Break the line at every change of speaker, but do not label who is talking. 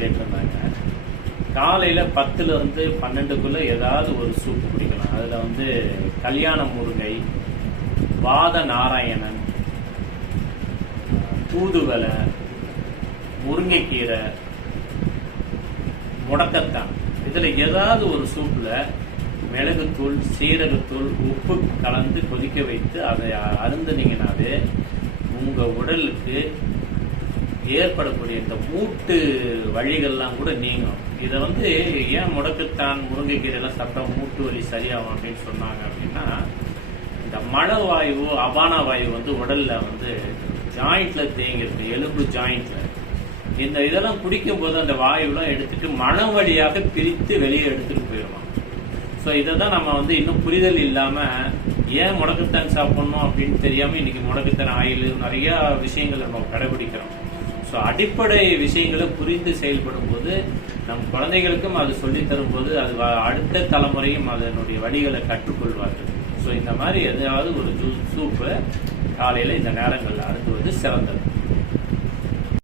கேட்டிருந்தாங்க காலையில் பத்துலேருந்து பன்னெண்டுக்குள்ளே ஏதாவது ஒரு சூப் குடிக்கலாம். அதில் வந்து கல்யாண முருங்கை வாத நாராயணன் தூதுவளை முருங்கைக்கீரை முடக்கத்தான். இதில் ஏதாவது ஒரு சூப்பில் மிளகுத்தூள் சீரகத்தூள் உப்பு கலந்து கொதிக்க வைத்து அதை அருந்துனீங்கனாவே உங்கள் உடலுக்கு ஏற்படக்கூடிய இந்த மூட்டு வழிகள்லாம் கூட நீங்கும். இதை வந்து ஏன் முடக்கத்தான் முருங்கைக்கீரைலாம் சாப்பிட்டா மூட்டு வலி சரியாகும் அப்படின்னு சொன்னாங்க அப்படின்னா இந்த மழை வாயு அபான வாயு வந்து உடல்ல வந்து ஜாயிண்ட்ல தேங்கிறது எலும்பு ஜாயிண்ட்ல இந்த இதெல்லாம் குடிக்கும் போது அந்த வாயுலாம் எடுத்துட்டு மனம் வழியாக பிரித்து வெளியே எடுத்துட்டு போயிடுவாங்க ஸோ இதை தான் நம்ம வந்து இன்னும் புரிதல் இல்லாம ஏன் முடக்கத்தான் சாப்பிடணும் அப்படின்னு தெரியாம இன்னைக்கு முடக்கத்தான் ஆயில் நிறைய விஷயங்கள் நம்ம கடைபிடிக்கிறோம். ஸோ அடிப்படை விஷயங்களை புரிந்து செயல்படும் போது நம் குழந்தைகளுக்கும் அது சொல்லித் தரும்போது அது அடுத்த தலைமுறையும் அதனுடைய வழிகளை கற்றுக்கொள்வார்கள். ஸோ இந்த மாதிரி எதாவது ஒரு ஜூஸ் சூப்பு காலையில் இந்த நேரங்களில் அருந்துவது சிறந்தது.